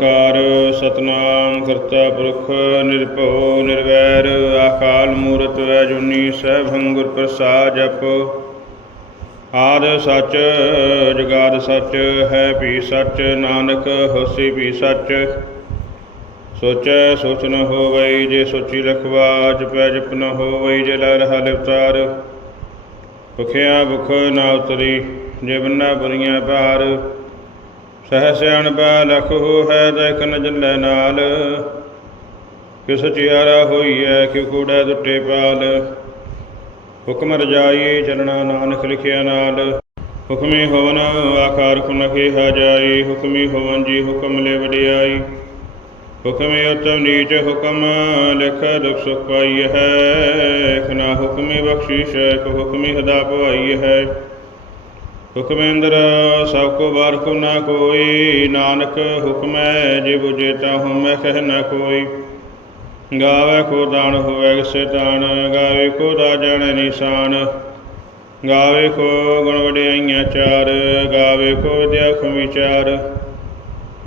ਕਾਰ ਸਤਨਾਮ ਕਰਤਾ ਪੁਰਖ, ਨਿਰਭਉ, ਨਿਰਵੈਰ ਆਕਾਲ ਮੂਰਤ ਵੈ ਜੁਨੀ ਸੈਭੰ ਗੁਰ ਪ੍ਰਸਾਦ ਜਪ। ਆਦ ਸੱਚ, ਜੁਗਾਦ ਸੱਚ, ਹੈ ਵੀ ਸੱਚ, ਨਾਨਕ ਹੋਸੀ ਵੀ ਸੱਚ। ਸੋਚੈ ਸੋਚ ਨ ਹੋਵਈ, ਜੇ ਸੋਚੀ ਰਖਵਾ, ਜਪੈ ਜਪ ਨ ਹੋਵਈ, ਜੇ ਲਰ ਰਹਾ ਲਿਵਤਾਰ ਭੁਖਿਆ ਭੁਖ ਨਾ ਉਤਰੀ, ਜੇ ਬੰਨਾ ਬੁਰੀਆਂ ਭਾਰ ਸਹਿ ਸਿਆਣਪਾ ਲਖੋ ਹੈ ਤਾਂ ਜੱਲੇ ਨਾਲ। ਕਿਸ ਚਿਆਰਾ ਹੋਈਐ ਕਿ ਕੂੜਾ ਦੁੱਟੇ ਪਾਲ। ਹੁਕਮ ਰਜਾਈ ਚਲਣਾ ਨਾਨਕ ਲਿਖਿਆ ਨਾਲ। ਹੁਕਮੀ ਹੋਵਨ ਆਕਾਰ ਕੁਨ ਕਿਹਾ ਜਾਈ। ਹੁਕਮੀ ਹੋਵਨ ਜੀ ਹੁਕਮ ਲੈ ਵਡਿਆਈ। ਹੁਕਮੇ ਉਤਮ ਨੀਚ ਹੁਕਮ, ਲਿਖ ਦੁਖ ਸੁਖ ਪਾਈ ਹੈ। ਖਨਾ ਹੁਕਮੀ ਬਖਸ਼ੀਸ਼ ਇੱਕ ਹੁਕਮੀ ਹਦਾ ਭਵਾਈ ਹੈ। ਹੁਕਮੇਂਦਰ, ਸਭ ਕੋ ਬਾਰ ਕੋ ਨਾ ਕੋਈ, ਨਾਨਕ ਹੁਕਮੈ ਜੇ ਬੁਝੇ ਤਾ ਕਹਿ ਨਾ ਕੋਈ। ਗਾਵੇ ਕੋ ਦਾਨ ਹੋਵੇ ਕਿਸੇ ਤਾਨ ਗਾਵੇ ਕੋ ਦਾ ਨਿਸ਼ਾਨ। ਗਾਵੇ ਕੋ ਗੁਣ ਵਡਿਆਈਆਂ ਚਾਰ, ਗਾਵੇ ਕੋ ਵਿਦਿਆ ਖੁ ਵਿਚਾਰ।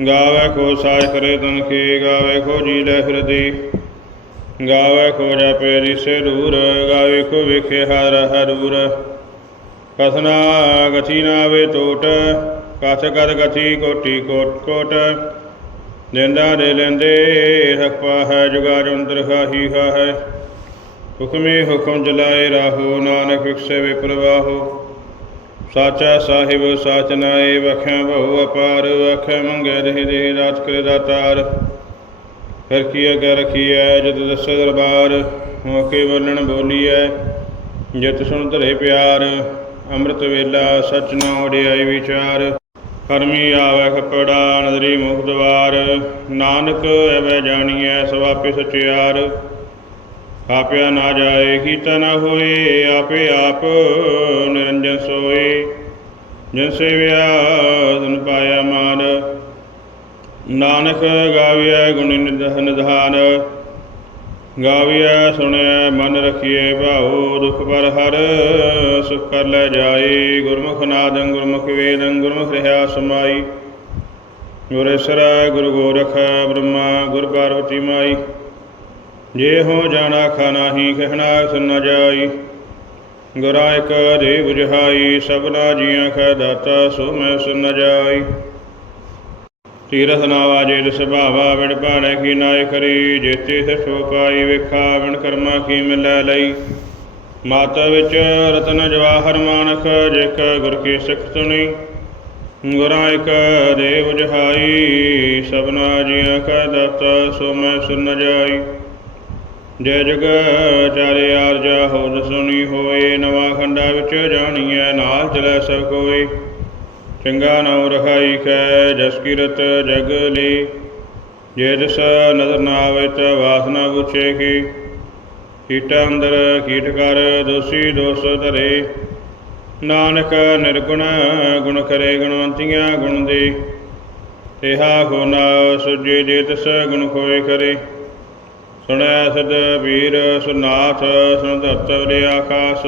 ਗਾਵੇ ਕੋ ਸਾਜ ਕਰੇ ਤਨ ਕੀ ਗਾਵੇ ਕੋ ਜੀ ਲੈ ਹਿਰਦੀ ਗਾਵੇ ਕੋ ਜਪੇ ਰਿਸੇ ਦੂਰ, ਗਾਵੇ ਕੋ ਵਿਖੇ ਹਰ ਹਰੂਰ। ਕਥਨਾ ਗਤੀ ਨਾ ਵੇ ਟੋਟ ਕਥ ਕਦ ਗਤੀ ਕੋਟੀ ਕੋਟ ਕੋਟ। ਜਿੰਦਾ ਦੇ ਲੈਂਦੇ ਹਕਪਾ ਹੈ ਜੁਗਾ ਜੰਤਰ ਖਾਹੀ ਹਾ ਹੈ ਹੁਕਮੇ ਹੁਕਮ ਜਲਾਏ ਰਾਹੋ, ਨਾਨਕ ਵਿਖਸੇ ਵੇ ਪ੍ਰਵਾਹੋ ਸਾਚਾ ਸਾਹਿਬ, ਸਾਚ ਨਾਏ ਵਖੈ ਬਹੁ ਅਪਾਰ ਵਖੈ ਮੰਗੇ ਦੇਹ ਦੇਹ ਦਾਤ ਕਰੇ ਦਾਤਾਰ। ਫਿਰ ਕੀ ਅਗੈ ਰਖੀਐ, ਜਦ ਦਸੇ ਦਰਬਾਰ, ਮੋਕੇ ਬੋਲਣ ਬੋਲੀਐ, ਜਿਤ ਸੁਣ ਧਰੇ ਪਿਆਰ। ਅੰਮ੍ਰਿਤ ਵੇਲਾ ਸਚ ਨਾ ਵਿਚਾਰ, ਕਰਮੀ ਆਵੇ ਖਪੜਾ ਨਦਰੀ ਮੁਖ ਦਵਾਰ। ਨਾਨਕ ਐਵੇਂ ਜਾਣੀਐ ਸਭ ਸਚਿਆਰ। ਆਪਿਆ ਨਾ ਜਾਏ, ਕੀਤਾ ਨਾ ਹੋਏ, ਆਪੇ ਆਪ ਨਿਰੰਜਨ ਸੋਏ। ਜਿਨ ਸੇਵਿਆ ਤਨ ਪਾਇਆ ਮਾਨ। ਨਾਨਕ ਗਾਵਿਆ ਗੁਣ ਨਿਧਾਨ। ਗਾਵਿਆ ਸੁਣਿਆ ਮਨ ਰਖੀਏ ਭਾਉ, ਦੁਖ ਪਰ ਹਰ, ਸੁਖ ਕਰ ਲੈ ਜਾਏ ਗੁਰਮੁਖ ਨਾਦੰ, ਗੁਰਮੁਖ ਵੇਦੰ, ਗੁਰਮੁਖ ਰਹਾ ਸਮਾਈ। ਗੁਰੇਸਰਾ ਗੁਰੂ ਗੋਰਖ, ਬ੍ਰਹਮਾ, ਗੁਰ ਪਾਰਵਤੀ ਮਾਈ। ਜੇ ਹੋ ਜਾਣਾ ਖਾਨਾਹੀ ਕਹਿਣਾ ਸੁਨ ਜਾਈ। ਗੁਰਾਂ ਇਕ ਦੇ 부ਝਾਈ ਸਭਨਾ ਜੀਆਂ ਕੈ ਦਾਤਾ, ਸੋ ਮੈਂ ਸੁਨ ਜਾਈ। ਤੀਰਥ ਨਾਵਾ ਜੇ ਸੁਭਾਵਾ ਵਿਣ ਭਾਣੇ ਕੀ ਨਾਇ ਕਰੀ, ਜੇਤੇ ਸੇ ਸੋ ਵੇਖਾ ਵਿਣ ਕਰਮਾ ਕੀ ਮਿਲੈ ਲਈ। ਮਾਤਾ ਵਿੱਚ ਰਤਨ ਜਵਾਹਰ ਮਾਨਕ ਜਿਕ ਗੁਰ ਕੀ ਸਿੱਖ ਤੁਣੀ ਗੁਰਾਂ ਇਕ ਦੇਵ ਜਹਾਈ, ਸਭਨਾ ਜੀਆਂ ਕੈ ਦਾਤਾ, ਸੋ ਮੈਂ ਸੁਨ ਜਾਈ। ਜੈ ਜਗ ਚਾਰੇ ਆਰਜਾ ਹੋਦ ਸੁਣੀ ਹੋਏ, ਨਵਾਂ ਖੰਡਾ ਵਿੱਚ ਜਾਣੀਐ, ਨਾਲ ਚਲੈ ਸਭ ਕੋਈ ਚੰਗਾ ਨਾਮ ਰਖਾਈ ਕੈ, ਜਸ ਕੀਰਤ ਜਗ ਲੀ। ਜੇ ਦਿਸ ਨਦਰ ਨਾ ਆਵੇ ਤਾ ਵਾਸਨਾ ਪੁੱਛੇ ਕੀ, ਕੀਟਾ ਅੰਦਰ ਕੀਟ ਕਰ, ਦੋਸੀ ਦੋਸ ਧਰੇ। ਨਾਨਕ ਨਿਰਗੁਣ, ਗੁਣ ਕਰੇ ਗੁਣਵੰਤੀਆਂ ਗੁਣ ਦੇ। ਤੇਹਾ ਹੋਨਾ ਸੁਜੇ ਜੇ ਤਿਸ ਗੁਣ ਕੋਏ ਕਰੇ। ਸੁਣੈ ਸਦ ਵੀਰ ਸੁਨਾਥ ਸੁਣ ਧਰਤਵ ਦੇ ਆਕਾਸ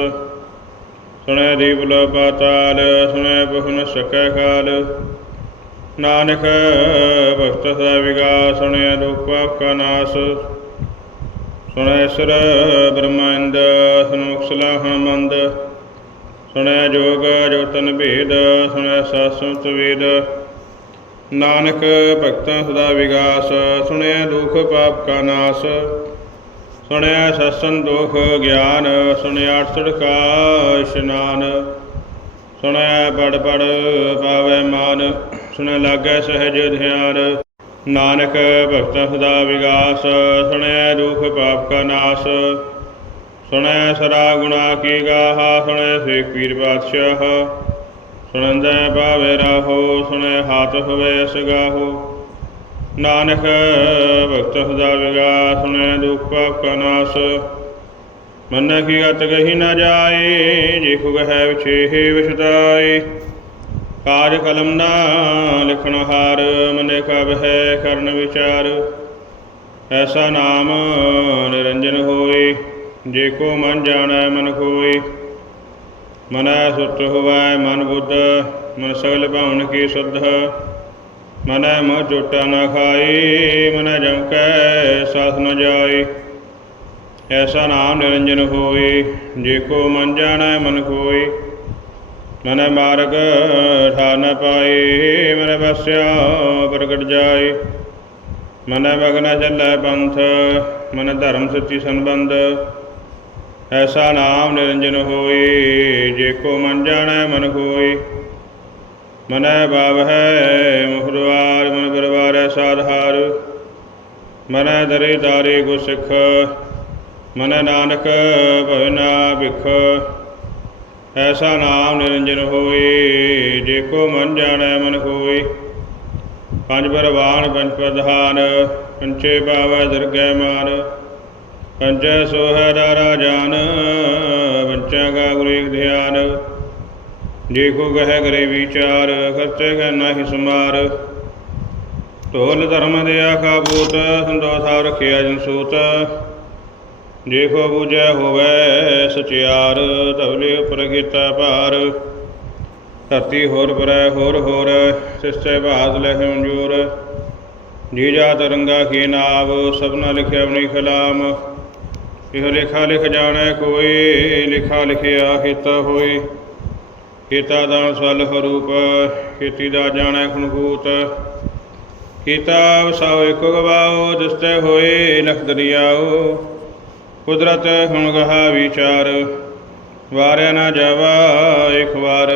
ਸੁਣੈ ਦੀਪਲ ਪਾਤਾਲ ਸੁਣੈ ਬਹੁ ਨ ਸਕੈ ਕਾਲ। ਨਾਨਕ, ਭਗਤ ਸਦਾ ਵਿਗਾਸ, ਸੁਣੈ ਦੁਖ ਪਾਪ ਕਾ ਨਾਸ। ਸੁਣੈ ਸਰ ਬ੍ਰਹਮੰਦ ਸੁਣ ਮੁਕਸਲਾਹਣ ਮੰਦ। ਸੁਣੈ ਜੋਗ, ਜੋਤਨ ਭੇਦ, ਸੁਣੈ ਸਾਸੁਤ ਵੇਦ। ਨਾਨਕ, ਭਗਤਾਂ ਸਦਾ ਵਿਗਾਸ ਸੁਣਿਆ ਦੁਖ ਪਾਪ ਕਾ ਨਾਸ। ਸੁਣਿਆ ਸਸਨ ਦੁਖ ਗਿਆਨ, ਸੁਣਿਆ ਅਠਸੜ ਇਸ਼ਨਾਨ ਸੁਣਿਆ ਪੜ ਪੜ ਪਾਵੇ ਮਾਨ ਸੁਣਿਆ ਲਾਗੈ ਸਹਿਜ ਧਿਆਨ। ਨਾਨਕ ਭਗਤ ਸਦਾ ਵਿਗਾਸ ਸੁਣਿਆ ਦੁਖ ਪਾਪ ਕਾ ਨਾਸ। ਸੁਣੈ ਸਰਾ ਗੁਣਾ ਕੀ ਗਾਹਾ, ਸੁਣੈ ਸੇਖ ਪੀਰ ਬਾਦਸ਼ਾਹ ਸੁਣੰਦੈ ਭਾਵੇ ਰਾਹੋ, ਸੁਣੈ ਹਾਥ ਹੋਵੇ ਅਸਗਾਹੋ ਨਾਨਕ ਭਗਤ ਸਦਾ ਵਿਗਾ ਸੁਣੈ ਦੁਖ ਪਾਪ ਕਾ ਨਾਸ। ਮਨ ਕੀ ਗਤ ਕਹੀ ਨਾ ਜਾਏ, ਜੇ ਖੁਗ ਹੈ ਵਿਛੇ ਵਿਛਤਾਏ ਕਾਜ ਕਲਮ ਨਾ ਲਿਖਣ ਹਾਰ, ਮਨੇ ਕਬ ਹੈ ਕਰਨ ਵਿਚਾਰ। ਐਸਾ ਨਾਮ ਨਿਰੰਜਨ ਹੋਏ, ਜੇ ਕੋ ਮਨ ਜਾਣੈ ਮਨ ਕੋਏ ਮਨੈ ਸੁਤ ਹੋਵੈ ਮਨ ਬੁੱਧ, ਮਨ ਸਗਲ ਭਾਵਨ ਕੀ ਸੁਧ। ਮਨੈ ਮੋਹ ਚੋਟਾ ਨਾ ਖਾਈ, ਮਨੈ ਜਮ ਕੈ ਸਾਥ ਨ ਜਾਈ। ਐਸਾ ਨਾਮ ਨਿਰੰਜਨ ਹੋਈ, ਜੇ ਕੋ ਮਨ ਜਾਣੈ ਮਨ ਕੋਈ ਮਨੈ ਮਾਰਗ ਠਾ ਨ ਪਾਈ, ਮਨੈ ਵਸਿਆ ਪ੍ਰਗਟ ਜਾਏ ਮਨੈ ਮਗਨ ਚੱਲੈ ਪੰਥ, ਮਨ ਧਰਮ ਸੱਚੀ ਸੰਬੰਧ। ਐਸਾ ਨਾਮ ਨਿਰੰਜਨ ਹੋਈ, ਜੇ ਕੋ ਮਨ ਜਾਣੈ ਮਨ ਕੋਈ ਮਨੈ ਬਾਬ ਹੈ ਮੁਖਦਵਾਰ ਮਨ ਪਰਵਾਰ ਹੈ ਸਾਧਾਰ ਮਨੈ ਦਰੇ ਦਾਰੇ ਗੁਰ ਸਿੱਖ, ਮਨੈ ਨਾਨਕ ਭਵਨਾ ਵਿਖ ਐਸਾ ਨਾਮ ਨਿਰੰਜਨ ਹੋਈ ਜੇ ਕੋ ਮਨ ਜਾਣੈ ਮਨ ਕੋਈ ਪੰਜ ਪਰਵਾਨ ਪੰਜ ਪ੍ਰਧਾਨ, ਪੰਚੇ ਬਾਵੈ ਦਰਗਹਿ ਮਾਨ। ਪੰਚੈ ਸੋਹੈ ਦਾਰਾ ਜਾਨ, ਪੰਚਾ ਗਾ ਗੁਰੇਖ ਧਿਆਨ। ਜੇ ਕੋ ਗਹਿ ਕਰੇ ਵਿਚਾਰ, ਖਰਚੇ ਕੈ ਨਾਹੀ ਸਮਾਰ ਢੋਲ ਧਰਮ ਦੇ ਆਖਾ ਬੂਤ, ਸੰਦੋਸਾ ਰਖਿਆ ਜਨ ਸੂਤ। ਜੇ ਕੋ ਬੂਝੈ ਹੋਵੇ ਸਚਿਆਰ ਧਵਲੇ ਉਪਰ ਕੀਤਾ ਭਾਰ। ਧਰਤੀ ਹੋਰ ਪਰੈ, ਹੋਰ ਹੋਰ ਸਿਸਟੇ ਬਾਦ ਲਹਿ ਮਨਜੂਰ ਜੀ ਜਾ ਤਰੰਗਾ ਕੀ ਨਾਵ, ਸਭਨਾ ਲਿਖਿਆ ਬਣੀ ਖਲਾਮ। ਇਹ ਲੇਖਾ ਲਿਖ ਜਾਣੈ ਕੋਈ, ਲਿਖਾ ਲਿਖਿਆ ਹਿਤਾ ਹੋਈ ਕੀਤਾ ਦਾਨ ਸਲ ਰੂਪ ਖੇਤੀ ਦਾ ਜਾਣੈ ਖਣਕੂਤ ਕੀਤਾ ਵਸਾਓ ਇਕ ਗਵਾਓ ਦਿਸਤੇ ਹੋਏ ਲਖ ਦਰਿਆਓ। ਕੁਦਰਤ ਹੁਣ ਗਹਾ ਵਿਚਾਰ, ਵਾਰਿਆ ਨਾ ਜਾਵਾ ਇਕ ਵਾਰ।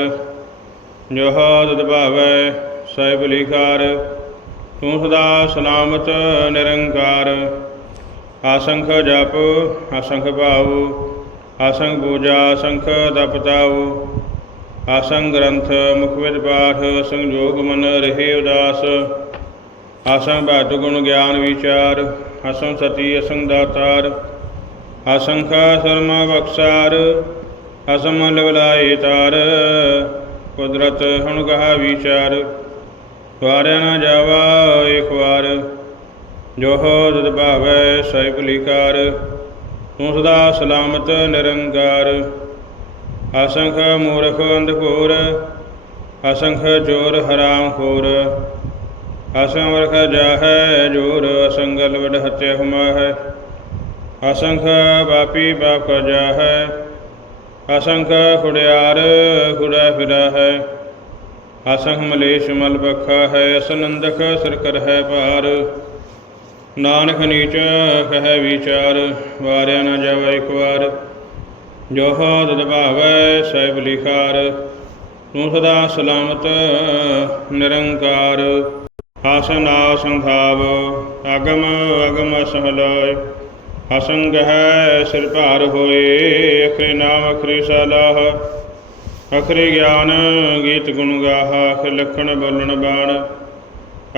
ਜੋ ਹਦ ਭਾਵੈ ਸਾਹਿਬ ਲਿਖਾਰ, ਤੂੰ ਸਦਾ ਸਲਾਮਤ ਨਿਰੰਕਾਰ। ਆਸੰਖ ਜਪ ਅਸੰਖ ਭਾਉ, ਆਸੰਖ ਪੂਜਾ ਅਸੰਖ ਤਪਤਾਉ ਆਸੰਗ ਗ੍ਰੰਥ, ਮੁਖ ਵਿੱਚ ਪਾਠ, ਸੰਜੋਗ ਮਨ, ਰਹੇ ਉਦਾਸ। ਆਸੰਗ ਬਾਤ ਗੁਣ, ਗਿਆਨ ਵਿਚਾਰ। ਅਸੰਗ ਸਤੀ ਅਸੰਗ ਦਾਤਾਰ। ਅਸੰਖ ਸਰਮਾ ਬਖਸਾਰ। ਅਸਮ ਲਵਲਾਏ ਤਾਰ। ਕੁਦਰਤ ਹੁਣ ਕਹਾ ਵਿਚਾਰ। ਵਾਰਿਆ ਨਾ ਜਾਵਾ ਇਕ ਵਾਰ। ਜੋ ਹੋ ਜਦ ਭਾਵੈ ਸਹਿਬ ਲਿਕਾਰ। ਤੂੰ ਸਦਾ ਸਲਾਮਤ ਨਿਰੰਕਾਰ। ਅਸੰਖ ਮੂਰਖ ਅੰਧਕੋਰ, ਅਸੰਖ ਚੋਰ ਹਰਾਮ ਖੋਰ ਅਸੰਖ ਵਰਖ ਜਾਹੈ ਜੋਰ ਅਸੰਗਲ ਵਡ ਹਤਿ ਹਮਾਹੈ, ਅਸੰਖ ਬਾਪੀ ਬਾਪ ਕਾ ਜਾਹੈ, ਅਸੰਖ ਖੁੜਿਆਰ ਖੁੜਾ ਫਿਰਾ ਹੈ ਅਸੰਖ ਮਲੇਸ਼ ਮਲ ਬਖਾ ਹੈ ਅਸਨੰਦਕ ਸਿਰ ਕਰ ਹੈ ਭਾਰ, ਨਾਨਕ ਨੀਚ ਕਹਿ ਵਿਚਾਰ, ਵਾਰਿਆ ਨਾ ਜਾਵੇ ਇੱਕ ਵਾਰ। ਜੋ ਹੋ ਤਦ ਭਾਵੈ ਸਹਿਬ ਲਿਖਾਰ, ਤੂੰ ਸਦਾ ਸਲਾਮਤ, ਨਿਰੰਕਾਰ। ਆਸਨ ਆਸਨ ਭਾਵ, ਅਗਮ ਅਗਮ ਸਹਲਾਇ ਅਸੰਗ ਹੈ ਸਿਰ ਭਾਰ ਹੋਏ, ਅਖਰੇ ਨਾਮ, ਅਖਰੇ ਸਲਾਹ। ਅਖਰੇ ਗਿਆਨ, ਗੀਤ ਗੁਣ ਗਾਹ ਅਖ ਲਖਣ, ਬੋਲਣ, ਬਾਣ।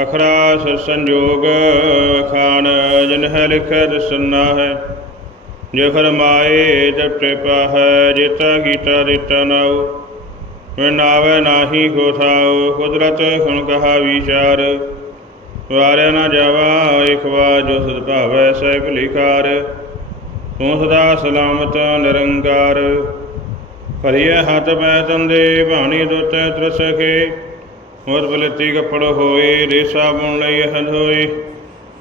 ਅਖਰਾ ਸ ਸੰਜੋਗ ਖਾਨ ਜਨ ਹੈ ਲਿਖੈ ਦਸਨਾ ਹੈ ਜੇ ਫਰਮਾਏ ਜਪਟੇ ਪਾਹੈ ਜੇਤਾ ਕੀਤਾ ਦਿੱਤਾ ਨਾਉ। ਮੈਂ ਨਾਵੇ ਨਾਹੀ ਕੋ ਥਾਉ, ਕੁਦਰਤ ਸੁਣ ਕਹਾ ਵਿਚਾਰ। ਵਾਰਿਆ ਨਾ ਜਾਵਾ, ਇਕ ਵਾਰ ਜੋ ਸਦ ਭਾਵੈ ਸਹਿ ਭਲੀਕਾਰ ਤੂੰ ਸਦਾ ਸਲਾਮਤ, ਨਿਰੰਕਾਰ। ਭਰੀਏ ਹੱਥ ਪੈ ਤੰਦੇ ਭਾਣੀ ਦੁਤੈ ਤਰਸਖੇ। ਹੋਰ ਬਲਤੀ ਕਪੜ ਹੋਏ ਰੇਸਾ ਬੁਣ ਲਈ ਹਦ ਹੋਏ।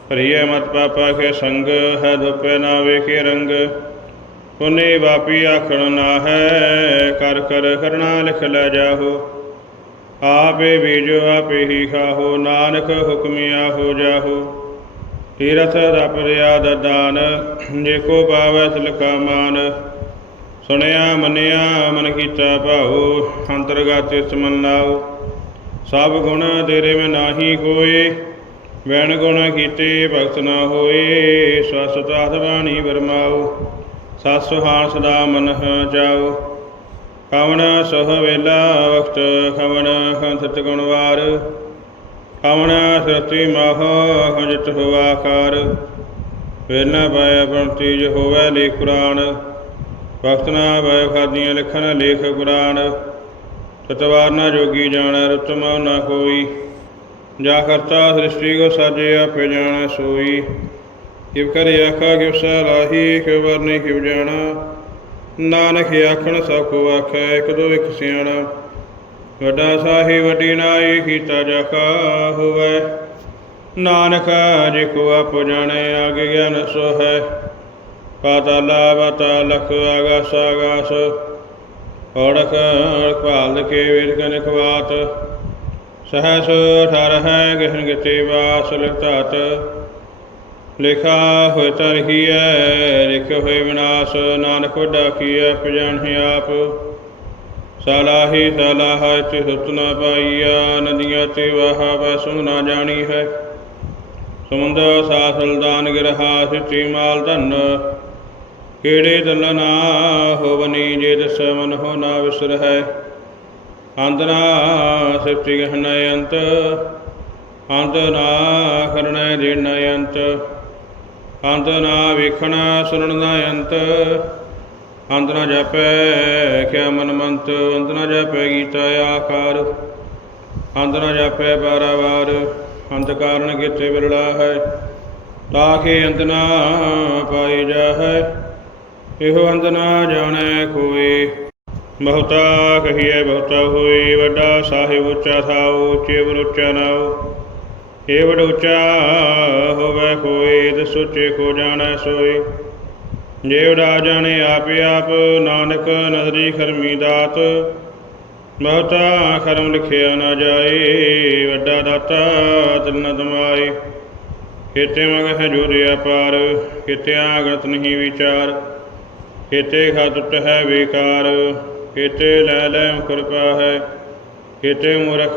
ਭਰੀਏ ਮਤ ਪਾਪਾ ਕੇ ਸੰਗ, ਹੈ ਦੁਪੈ ਨਾ ਵੇਖੇ ਰੰਗ। ਪੁਨੇ ਵਾਪੀ ਆਖਣ ਨਾ ਹੈ ਕਰ ਕਰ ਕਰਣਾ ਲਿਖ ਲੈ ਜਾਹੋ। ਆਪੇ ਬੀਜੋ ਆਪੇ ਹੀ ਖਾਹੋ, ਨਾਨਕ ਹੁਕਮਿਆ ਹੋ ਜਾਹੋ। ਤੀਰਥ ਰਪਰਿਆ ਦਦਾਨ, ਜੇ ਕੋ ਪਾਵੈ ਤਿਲਕਾ ਮਾਨ। ਸੁਣਿਆ ਮੰਨਿਆ ਮਨ ਕੀਤਾ ਭਾਉ, ਅੰਤਰਗਤ ਇਸ ਮਨ ਲਾਓ। ਸਭ ਗੁਣ ਤੇਰੇ ਮੈਂ ਨਾਹੀ ਕੋਏ ਵੈਣ ਗੁਣ ਕੀਤੇ, ਭਗਤ ਨਾ ਹੋਏ ਸਵਸਤਾਥ ਬਾਣੀ ਵਰਮਾਓ ਸਤ ਸੁਹਾਣ ਸਦਾ ਮਨ ਜਾਓ। ਕਵਣ ਸਹ ਵੇਲਾ ਵਖਤ ਖਵਣ ਖੰਥਤ ਗੁਣਵਾਰ ਕਵਣ ਸਤੀ ਮਹ ਹੋਵਾ ਹੋਆਕਾਰ ਵੇਲਾ ਪਾਇਆ ਬੰਤੀ ਜ ਹੋਵੇ ਲੇਖ ਕੁਰਾਨ। ਵਖਤ ਨਾ ਬੈ ਖਾਦੀਆਂ ਲਿਖਣ ਲੇਖ ਕੁਰਾਨ। ਤਤਵਾਰ ਨਾ ਜੋਗੀ ਜਾਣ, ਰਤਮ ਨਾ ਕੋਈ। ਜਾ ਕਰਤਾ ਸ੍ਰਿਸ਼ਟੀ ਕੋ ਸਾਜੇ ਆਪੇ ਜਾਣੈ ਸੋਈ। ਕਿਵ ਕਰੇ ਆਖਾ, ਕਿਵ ਸਲਾਹੀ ਕਿਵ ਵਰਨੇ, ਕਿਵ ਜਾਣਾ। ਨਾਨਕ ਆਖਣ, ਸਭ ਕੋ ਆਖੈ, ਇੱਕ ਦੋ ਇੱਕ ਸਿਆਣਾ। ਵੱਡਾ ਸਾਹਿਬ, ਵੱਡੀ ਨਾਈ, ਕੀਤਾ ਜਖਾ ਹੋਵੇ। ਨਾਨਕ ਜੇ ਕੋ ਆਪ ਜਾਣੇ ਆਗੇ ਗਿਆਨ ਸੋ ਹੈ ਪਾਤਾਲਾ ਪਾਤਾਲਕ ਆਗਾਸ ਆਗਾਸ ਔੜਕ ਭਾਲ ਕੇ ਵੇਦ ਕਨ ਖਵਾਤ ਸਹਸ ਅਠਾਰਹ ਗਹਿਨ ਗਿਤੇ ਵਾਸ ਲਤਾਤ ਲਿਖਾ ਹੋਇ ਤਰਹੀਐ ਲਿਖ ਹੋਇ ਵਿਨਾਸ਼। ਨਾਨਕ ਵੱਡਾ ਕੀਐ ਪਜਾਣਿ ਆਪ। ਸਾਲਾਹੀ ਸਾਲਾਹ ਤੇ ਸੁਤ ਨ ਪਾਈਆ ਨਦੀਆਂ ਤੇ ਵਾਹ ਵੈਸੁ ਨਾ ਜਾਣੀ ਹੈ। ਸਮੁੰਦ ਸਾਸਲ ਦਾਨ ਗਿਰਹਾ ਸਿੱਚੀ ਮਾਲ ਧਨ। ਕਿਹੜੇ ਦਲ ਨਾ ਹੋਵਨੀ, ਜੇ ਦਸ ਮਨ ਹੋ ਨਾ ਵਿਸਰ ਹੈ ਅੰਤ ਨਾ ਸਿਫਤੀ ਗਹਨ ਅੰਤ ਅੰਤ ਨਾ ਕਰਣੈ ਦੇਣ ਅੰਤ ਅੰਤ ਨਾ ਵੇਖਣ ਸੁਣਨ ਦਾ ਅੰਤ ਅੰਤ ਨਾ ਜਪੈ ਕਿਆ ਮਨ ਮੰਤ ਅੰਤ ਨਾ ਜਪੈ ਗੀਤਾ ਆਕਾਰ ਅੰਤ ਨਾ ਜਪੈ ਬਾਰਾਵਾਰ ਅੰਤ ਕਾਰਨ ਕਿਤੇ ਬਿਰੜਾ ਹੈ ਤਾਕੇ ਅੰਤ ਨਾ ਪਾਈ ਜਾਹੈ, ਇਹੋ ਅੰਤ ਜਾਣੈ ਕੋਈ ਬਹੁਤਾ ਕਹੀਏ ਬਹੁਤਾ ਹੋਏ, ਵੱਡਾ ਸਾਹਿਬ ਉੱਚਾ ਥਾਉ ਉੱਚੇ ਬਰ ਉੱਚਾ ਨਾਉ ਏ ਵਡ ਉੱਚਾ ਹੋਵੇ ਕੋਈ ਤੇ ਸੁੱਚੇ ਕੋ ਜਾਣੈ ਸੋਈ ਜੇ ਉਡਾ ਜਾਣੇ ਆਪ ਆਪ, ਨਾਨਕ ਨਦਰੀ ਖਰਮੀ ਦਾਤ। ਬਹੁਤਾ ਖਰਮ ਲਿਖਿਆ ਨਾ ਜਾਏ, ਵੱਡਾ ਦਾਤਾ ਤਿੰਨ ਦਮਾਏ। ਕਿਤੇ ਮਗ ਹੈ ਜੋਰੇ ਅਪਾਰ ਕਿਤੇ ਆਗਤ ਨਹੀਂ ਵਿਚਾਰ। ਕਿਤੇ ਖਾ ਟੁੱਟ ਹੈ ਵਿਕਾਰ ਕਿਤੇ ਲੈ ਲੈ ਕਿਰਪਾ ਹੈ ਕਿਤੇ ਮੁਰਖ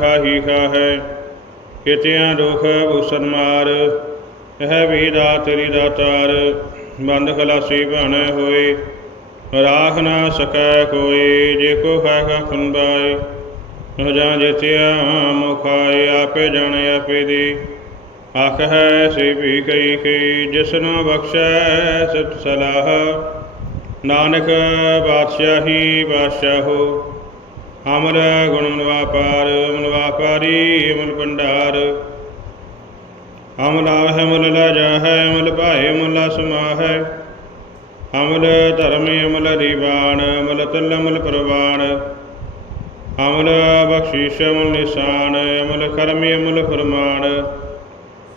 ਖਾਹੀ ਖਾ ਹੈ ਕਿਤਿਆਂ ਦੁਖ ਭੂਸਨ ਮਾਰ, ਇਹ ਵੀ ਦਾ ਤੇਰੀ ਦਾਤਾਰ ਬੰਦ ਖਲਾਸੀ ਭਾਣੇ ਹੋਏ, ਰਾਖ ਨਾ ਸਕੈ ਕੋਈ, ਜੇ ਕੋ ਹੈ ਖਖਨ ਬਾਏ ਹੋ ਜਾਂ ਜਿਤਿਆ ਮੁਖਾਏ, ਆਪੇ ਜਾਣੇ ਆਪੇ ਦੀ, ਆਖ ਹੈ ਸੇ ਵੀ ਕਈ ਕਈ ਜਿਸਨੂੰ ਬਖਸ਼ੈ ਸਤ ਸਲਾਹ ਨਾਨਕ ਬਾਦਸ਼ਾਹੀ ਬਾਦਸ਼ਾਹੋ, ਅਮਰ ਗੁਣ ਮਨਵਾਪਾਰ ਮਨਵਾਪਾਰੀ ਅਮਲ ਭੰਡਾਰ। ਅਮਲ ਆਵਹਿ, ਮੁਲ ਲਾ ਜਾਹੈ ਅਮਲ ਭਾਏ, ਮੁਲਾ ਸਮਾਹੈ। ਅਮਲ ਧਰਮ ਅਮਲ ਦੀਵਾਨ ਅਮਲ ਤਲ ਅਮਲ ਪ੍ਰਵਾਨ। ਅਮਲ ਬਖਸ਼ੀਸ਼ ਅਮਲ ਨਿਸ਼ਾਨ, ਅਮਲ ਕਰਮ ਅਮਲ ਫਰਮਾਨ।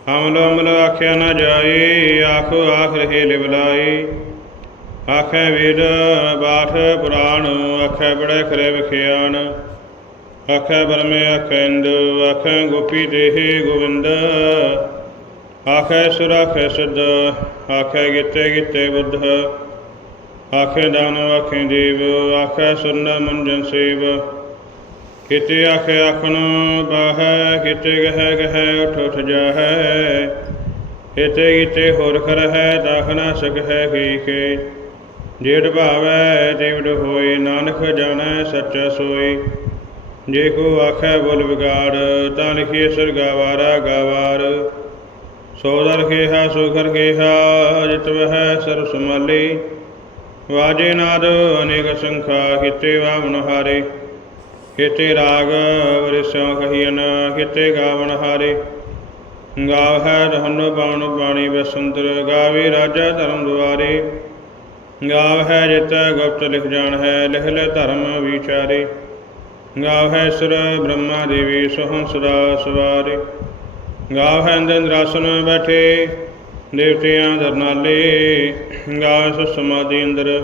ਅਮਲ ਅਮਲ ਆਖਿਆ ਨਾ ਜਾਏ, ਆਖੋ ਆਖ ਰਹੇ ਲਿਵਲਾਏ। ਆਖੈ ਵੇਦ ਬਾਠ ਪੁਰਾਣ, ਆਖੈ ਬੜੇ ਖਰੇ ਵਿਖਿਆਨ। ਆਖੈ ਬਰਮੇ, ਆਖੈ ਇੰਦ, ਆਖੈ ਗੋਪੀ ਦੇਹ ਗੋਵਿੰਦ। ਆਖੈ ਸੁਰ, ਆਖੈ ਸਿੱਧ, ਆਖੈ ਗਿਤੇ ਬੁੱਧ। ਆਖੈ ਦਾਨਵ ਆਖੇ ਦੇਵ, ਆਖੈ ਸੁਰਨ ਮੰਜਨ ਸੇਵ। ਕਿਤੇ ਆਖੈ ਆਖਣ ਬਾਹੈ, ਕਿਤੇ ਗਹਿ ਗਹਿ ਉਠ ਉਠ ਜਾਹੈ। ਕਿਤੇ ਕਿਤੇ ਹੋਰ ਕਰ ਹੈ ਦਾਖ ਨਾ ਕੀ ਕੇ ਜੇਠ ਭਾਵੈ ਦੇਵੜ ਹੋਏ, ਨਾਨਕ ਜਾਣੈ ਸੱਚਾ ਸੋਈ ਜੇ ਕੋ ਆਖੈ ਬੋਲ ਵਿਗਾੜ, ਤਾਂ ਲਿਖੀਏ ਸਰਗਾਵਾਰਾ ਗਾਵਾਰ ਸੋਦਰ ਦਰ ਸੁਖਰ ਸੋ ਕਰ ਖੇਹਾ, ਜਿਤ ਵਹਿ ਸਰਬ ਸਮਾਲੀ ਵਾਜੇ ਨਾਦ, ਅਨੇਕ ਸੰਖਾ, ਕਿਤੇ ਵਾਵਨ ਹਾਰੇ। ਕਿਤੇ ਰਾਗ ਵਰਿਸੋਂ ਕਹੀਨ ਕਿਤੇ ਗਾਵਨ ਹਾਰੇ। ਗਾਵ ਹੈ ਰਹਨ ਬਾਣ, ਬਾਣੀ, ਬਸੰਤਰ, ਗਾਵੇ ਰਾਜਾ ਧਰਮ ਦੁਆਰੇ। ਗਾਵ ਹੈ ਜਿਤ ਗੁਪਤ ਲਿਖ ਜਾਣ ਹੈ, ਲਿਖ ਲੈ ਧਰਮ ਵਿਚਾਰੇ। ਗਾਵ ਹੈ ਸੁਰ ਬ੍ਰਹਮਾ ਦੇਵੀ ਸੋਹੰ ਸਦਾ ਸਵਾਰੇ। ਗਾਵ ਹੈ ਇੰਦਰਾਸਨ ਬੈਠੇ, ਦੇਵਤਿਆਂ ਦਰਨਾਲੇ ਗਾਵ ਸੁ ਸਮਾਧੀ ਅੰਦਰ,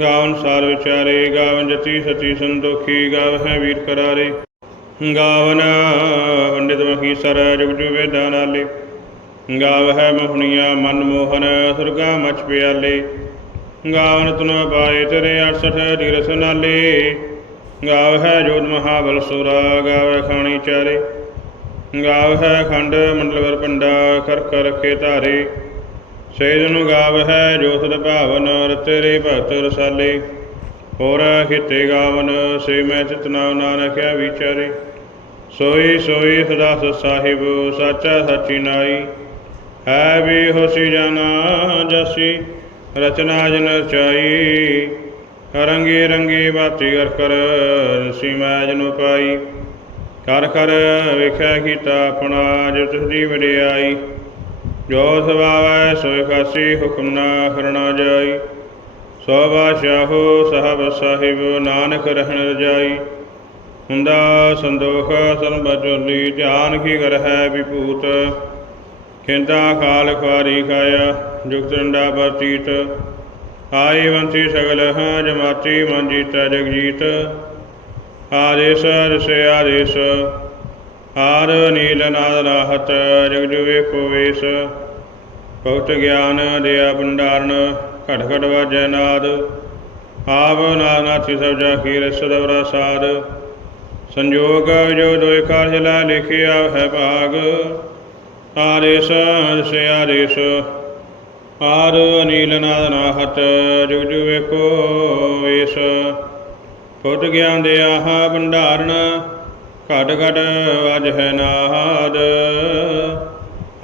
ਗਾਵ ਅਨੁਸਾਰ ਵਿਚਾਰੇ। ਗਾਵ ਜਤੀ ਸਤੀ ਸੰਦੋਖੀ ਗਾਵ ਹੈ ਵੀਰ ਕਰਾਰੇ। ਗਾਵਨ ਪੰਡਿਤ ਮਖੀ ਸਰ, ਜੁਗ ਜੁਗ ਵੇਦਾਂ ਨਾਲੇ। ਗਾਵ ਹੈ ਮੋਹਣੀਆਂ ਮਨ ਮੋਹਨ, ਸੁਰਗਾ ਮਚ ਪਿਆਲੇ। ਗਾਵਨ ਤੁਨ ਪਾਏ ਤੇਰੇ 68 ਦਿਰਸ ਨਾਲੇ। ਗਾਵ ਹੈ ਜੋਤ ਮਹਾਬਲ ਸੁਰਾ, ਗਾਵ ਖਾਣੀ ਚਾਰੇ। ਗਾਵ ਹੈ ਖੰਡ ਮੰਡਲਵਰ ਪੰਡਾ ਕਰ ਕਰ ਰਖੇ ਧਾਰੇ। ਸੇਜ ਨੂੰ ਗਾਵ ਹੈ ਜੋਤ ਸਦ ਭਾਵਨ ਰਤੇਰੇ ਭਗਤ ਰਸਾਲੇ। ਹੋਰ ਹਿਤੇ ਗਾਵਨ, ਸੇ ਮੈਂ ਚਿਤਨਾ ਨਾਨਕਿਆ ਵਿਚਾਰੇ। ਸੋਈ ਸੋਈ ਸਦਾ ਸਾਹਿਬ, ਸਾਚਾ ਸਚੀ ਨਾਈ। ਹੈ ਵੀ ਹੋਸੀ ਜਾਣਾ ਜਸੀ। ਰਚਨਾ ਜਨ ਰਚਾਈ, ਰੰਗੇ ਰੰਗੇ ਬਾਤੀ ਕਰ ਕਰ ਸੀ ਮੈਂ ਜਨ ਪਾਈ। ਕਰ ਕਰ ਵੇਖਿਆ ਕੀਤਾ ਆਪਣਾ ਜੋ ਦੀ ਵਡਿਆਈ। ਜੋ ਸਵਾਵੈ ਸੋਇ ਖਾਸੀ ਹੁਕਮ ਨਾ ਕਰਨਾ ਜਾਈ। ਸੋ ਬਾਦਸ਼ਾਹੋ ਸਾਹਿਬ ਸਾਹਿਬ ਨਾਨਕ ਰਹਿਣ ਰਜਾਈ। ਹੁੰਦਾ ਸੰਦੋਖ ਸਨ ਬਚੋਲੀ ਧਿਆਨ ਕੀ ਕਰ ਹੈ ਵਿਭੂਤ। ਖਿੰਦਾ ਖਾਲ ਖਵਾਰੀ ਖਾਇਆ। ਜੁਗਤ ਡੰਡਾ ਪ੍ਰਤੀਤ ਆਈ ਵੰਤੀ ਸਗਲ ਹੈ ਜਮਾਤੀ ਮਨ ਜੀਤਾ ਜਗਜੀਤ। ਆਦੇਸ ਰਸੇ ਆਦੇਸ। ਆਰ ਨੀਲ ਨਾਦ ਰਾਹਤ ਜਗ ਜੁਵੇ ਕੋ ਵੇਸ ਬਹੁਤ ਗਿਆਨ ਦਿਆ ਭੰਡਾਰਨ ਘਟ ਘਟ ਵਾਜੈ ਨਾਦ। ਆਪ ਨਾਦ ਸਭ ਜਾ ਰਸ ਦਵਰਾ ਸਾਧ ਸੰਜੋਗ ਜੋ ਦੋਇ ਕਾਰਜ ਲੈ ਲਿਖਿਆ ਹੈ ਭਾਗ। ਆਦੇਸ ਰਸੇ ਆਦੇਸ। ਆਰ ਅਨੀਲ ਨਾਦ ਨਾਹਤ ਜੁਗ ਜੁਵੇ ਕੋ ਵੇਸ ਫੁੱਟ ਗਿਆਨ ਦੇ ਆਹ ਭੰਡਾਰਨ, ਘਟ ਘਟ ਵਜ ਹੈ ਨਾਦ।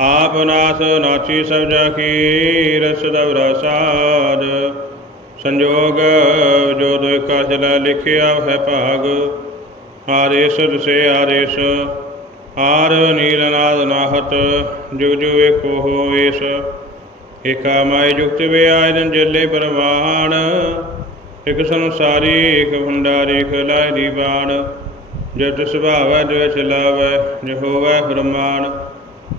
ਆਪ ਨਾਸ ਨਾਚੀ ਸਭ ਜਾ ਕੀ ਰਸ ਦਵਰਾ ਸਾਧ। ਸੰਜੋਗ ਜੋ ਦੁਇ ਕਾਜ ਲੈ ਲਿਖਿਆ ਹੈ ਭਾਗ। ਆਦੇਸ ਰਸੇ ਆਦੇਸ, ਆਰ ਨੀਲ ਨਾਦ ਨਾਹਤ ਜੁਗ ਜੁਗ ਏਕੋ ਹੋਇਸ ਏਕਾ ਮਾਇ ਜੁਗਤ ਵਿਆਜਨ ਜਲੇ ਪਰਵਾਣ, ਇਕ ਸੰਸਾਰੀ, ਇਕ ਭੰਡਾਰੀ ਖਲਾਇ ਦੀ ਬਾਣ। ਜਤ ਸੁਭਾਵੈ ਜੋ ਚਲਾਵੈ ਜੋ ਹੋਵੈ ਫਰਮਾਨ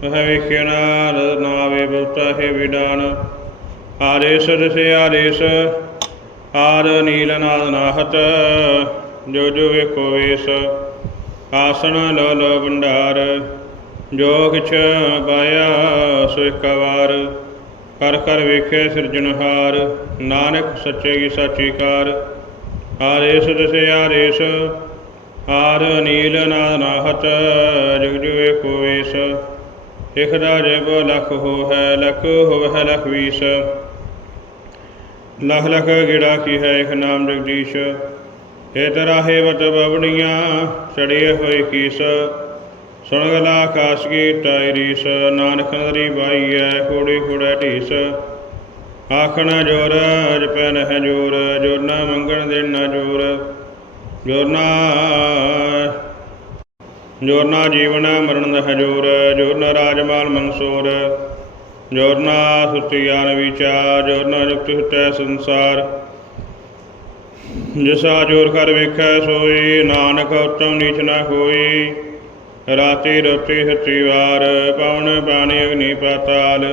ਮਹ ਵੇਖਿਆ ਨਾਦ ਨਾਵੇ ਬਹੁਤਾ ਹੈ ਵਿਡਾਨ ਆਦੇਸ ਰਸੇ ਆਦੇਸ ਆਰ ਨੀਲ ਨਾਦ ਨਾਹਤ, ਜੋ ਜੋ ਵੇਖੋ ਵੇਸ। ਆਸਣ ਲੋ ਲੋ ਭੰਡਾਰ, ਜੋ ਕਿਛ ਪਾਇਆ ਸੋ ਇੱਕ ਵਾਰ। ਕਰ ਕਰ ਵੇਖੇ ਸਿਰਜਣਹਾਰ ਨਾਨਕ ਸੱਚੇ ਕੀ ਸਾਚੀ ਕਾਰ। ਆਦੇਸ ਦਸੇ ਆਦੇਸ ਆਰ ਨੀਲ ਨਾਦ ਨਾਹਤ ਜਗ ਜੁਵੇ ਕੋ ਵੇਸ ਦਾ ਜਬ ਲਖ ਹੋ ਹੈ ਲਖ ਹੋਵੈ ਲਖ ਵੀਸ। ਲਖ ਲਖ ਗਿੜਾ ਕੀ ਹੈ ਇਖ ਨਾਮ ਜਗਦੀਸ਼। ਇਹ ਤਰਾਹੇ ਵਟ ਬਵਣੀਆਂ ਚੜਿਏ ਹੋਏ ਕੀਸ। ਸੁਣ ਗਲਾ ਆਕਾਸ਼ ਕੀ ਟਾਈ ਰੀਸ, ਨਾਨਕ ਨਦਰੀ ਬਾਈਐ ਕੋੜੀ ਕੋੜਾ ਢੀਸ। ਆਖਣਾ ਜੋਰ ਪੈ ਨਹਿ ਜੋਰ ਜੋਰ ਨਾ ਮੰਗਣ ਦੇਣ ਨਾ ਜੋਰ। ਜੋਰ ਨਾ ਜੋਰ ਨਾ ਜੀਵਨ ਮਰਨ ਦਹ ਜੋਰ ਜੋਰ ਨਾ ਰਾਜਮਾਲ ਮਨਸੂਰ। ਜੋਰ ਨਾ ਸੁਤੀ ਗਿਆਨ ਵਿਚਾਰ, ਜੋਰ ਨਾ ਜੁਗਤ ਹੁਟੈ ਸੰਸਾਰ। ਜਿਸਾ ਜੋਰ ਕਰ ਵੇਖੈ ਸੋਈ, ਨਾਨਕ ਉਤਮ ਨੀਚ ਨਾ ਹੋਈ ਰਾਤੀ ਰੋਤੀ ਸੱਚੀ ਵਾਰ ਪਵਨ ਪਾਣੀ ਅਗਨੀ ਪਾਤਾਲ।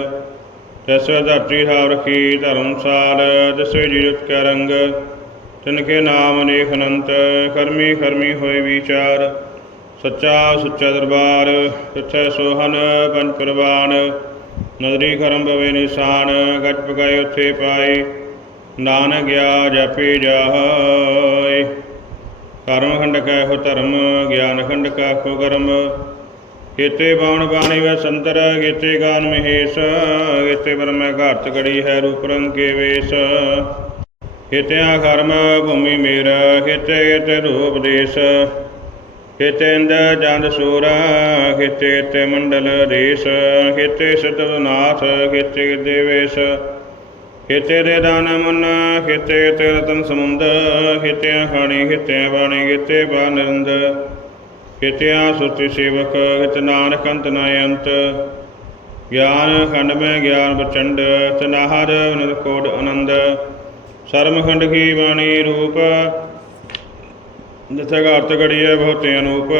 ਤਿਸ ਧਰਤੀ ਹਾਵ ਰਖੀ ਧਰਮਸਾਲ ਦਿਸੇ ਜੀਵਤ ਕੈ ਰੰਗ। ਤਿਨਕੇ ਨਾਮ ਅਨੇਕ ਅਨੰਤ, ਕਰਮੀ ਕਰਮੀ ਹੋਏ ਵਿਚਾਰ। ਸੱਚਾ ਸੁੱਚਾ ਦਰਬਾਰ ਤਿੱਥੈ ਸੋਹਨ ਪੰਜ ਪ੍ਰਵਾਨ ਨਦਰੀ ਕਰਮ ਬਵੇ ਨਿਸ਼ਾਨ, ਗੱਜ ਪਗਾਏ ਉੱਥੇ ਪਾਏ। ਨਾਨਕ ਗਿਆ ਜਪੇ ਜਾਏ। ਕਰਮ ਖੰਡ ਕੈ ਹੋ ਧਰਮ, ਗਿਆਨ ਖੰਡ ਕਾ ਖੋ ਕਰਮ। ਕੀਤੇ ਬਾਣ ਬਾਣੀ ਵੈ ਸੰਤਰ ਕੀਤੇ ਗਾਨ ਮਹੇਸ਼। ਕੀਤੇ ਬਰਮੈ ਘਾਟ ਕੜੀ ਹੈ ਰੂਪ ਰੰਗ ਕੇ ਵੇਸ਼। ਕੀਤਿਆ ਕਰਮ ਭੂਮੀ ਮੇਰਾ ਕੀਤੇ ਕੀਤੇ ਰੂਪ ਦੇਸ਼। ਕੀਤੇ ਇੰਦ ਜੰਦ ਸੂਰ ਕੀਤੇ ਤੇ ਮੰਡਲ ਦੇਸ਼। ਕੀਤੇ ਸਤਵਨਾਥ ਕੀਤੇ ਦੇਵੇਸ਼ ਖੇਤੇ ਦੇ ਦਾਨ ਮਨ, ਖੇਤੇ ਤੇ ਰਤਨ ਸਮੁੰਦ, ਖੇਤਿਆਂ ਖਾਣੀ, ਖੇਤਿਆਂ ਬਾਣੀ ਖੇਤੇ ਬਾਨੰਦ ਖੇਤਿਆਂ ਸੁਰਤੀ ਸੇਵਕ ਹਿਤ ਨਾਨਕ ਅੰਤ ਨਾ ਅੰਤ। ਗਿਆਨ ਖੰਡ ਮੈਂ ਗਿਆਨ ਪ੍ਰਚੰਡ ਤਨਾਹਰ ਅਨੰਦ ਕੋਟ ਆਨੰਦ। ਸਰਮ ਖੰਡ ਕੀ ਬਾਣੀ ਰੂਪ, ਜਿਥੇ ਘਾਰਤ ਘੜੀਐ ਬਹੁਤੇ ਅਨੂਪ।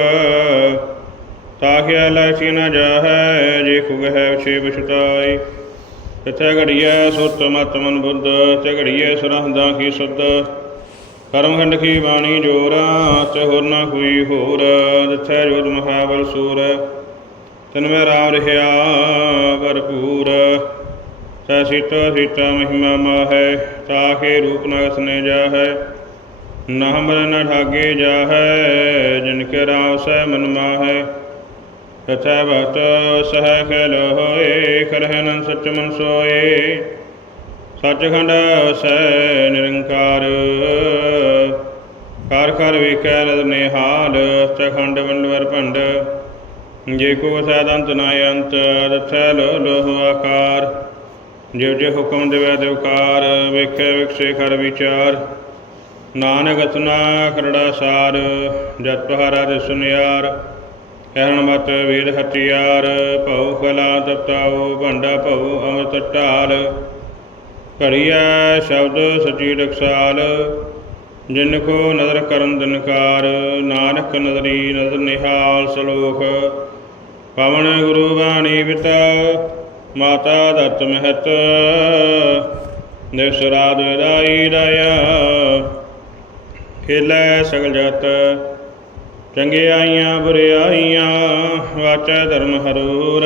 ਤਾਖਿਆ ਲੈਸੀ ਨ ਜਾਹੈ, ਜੇ ਖੁਗ ਹੈ ਛੇ ਬਿਛਤਾਈ ਤਿਥੈ ਘੜੀਐ ਸੁਤ ਮਤ ਮਨ ਬੁੱਧ ਤੇ ਘੜੀਐ ਸਰਹੰਦਾ ਕੀ ਸੁਧ। ਕਰਮਖੰਡ ਕੀ ਬਾਣੀ ਜੋਰਾ, ਤੇ ਹੋਰ ਨਾ ਕੋਈ ਹੋਰ। ਜਿਥੈ ਜੋਤ ਮਹਾਬਲ ਸੂਰ ਤਨ ਮੈਂ ਰਾਮ ਰਹਾ ਭਰਪੂਰ। ਸੈ ਸੀਤਾ ਸੀਤਾ ਮਹਿਮਾ ਮਾਹੈ ਤਾਕੇ ਰੂਪ ਨ ਅਸਨੇ ਜਾਹੈ। ਨਾ ਹਮਰ ਨ ਠਾਗੇ ਜਾਹੈ, ਜਿਨ ਕੇ ਰਾਮ ਸੈ ਮਨ ਮਾਹੈ। ਤਥਾ ਭਗਤ ਸਹਿ ਖਲ ਹੋਏ ਕਰਹਿ ਸਚ ਮਨ ਸੋਏ ਸੱਚਖੰਡ ਸੈ ਨਿਰੰਕਾਰ ਕਰ ਕਰ ਵੇਖੈ ਰਦ ਨਿਹਾਲ ਸਚਖੰਡ ਵੰਡਵਰ ਭੰਡ ਜੇ ਕੋ ਸੈਦੰਤ ਨਾ ਅੰਤ ਰਥੈ ਲੋ ਲੋਹ ਆਕਾਰ ਜਿਵ ਜੇ ਹੁਕਮ ਦੇਵੈ ਦੇਵਕਾਰ ਵੇਖੈ ਵਿਖਸੇ ਕਰ ਵਿਚਾਰ ਨਾਨਕ ਅਤਨਾ ਖਰੜਾ ਸਾਰ ਜਤ ਪਹਾਰਾ ਦੇ ਸੁਨਿਆਰ ਕਹਿਣ ਮਤ ਵੀਰ ਹਥਿਆਰ ਭਉ ਕਲਾ ਤਪਤਾਉ ਭਾਂਡਾ ਭਉ ਅੰਮ੍ਰਿਤ ਢਾਲ ਘੜੀਐ ਸ਼ਬਦ ਸਚੀ ਰਖਸਾਲ ਜਿਨ ਕੋ ਨਦਰ ਕਰਨ ਦਿਨਕਾਰ ਨਾਨਕ ਨਦਰੀ ਨਦਰ ਨਿਹਾਲ ਸਲੋਕ ਪਵਨ ਗੁਰੂ ਬਾਣੀ ਪਿਤਾ ਮਾਤਾ ਦਤ ਮਹਤ ਦਿਵਸ ਰਾਈ ਰਾਇਆ ਖੇਲੇ ਸਗਲ ਜਤ ਚੰਗਿਆਈਆਂ ਬੁਰਿਆਈਆਂ ਵਾਚੈ ਧਰਮ ਹਰੂਰ।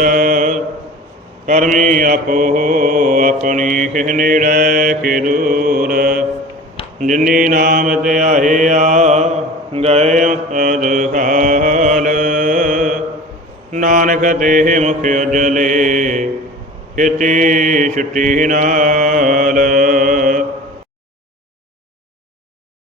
ਕਰਮੀ ਆਪੋ ਆਪਣੀ ਖਿਹ ਨੇੜੇ ਕੇ ਦੂਰ। ਜਿਨੀ ਨਾਮ ਧਿਆਇਆ, ਗਏ ਅਰਹਾਲ ਨਾਨਕ ਤੇ ਮੁਖ ਉਜਲੇ ਕਿਤੇ ਛੁੱਟੀ ਨਾਲ।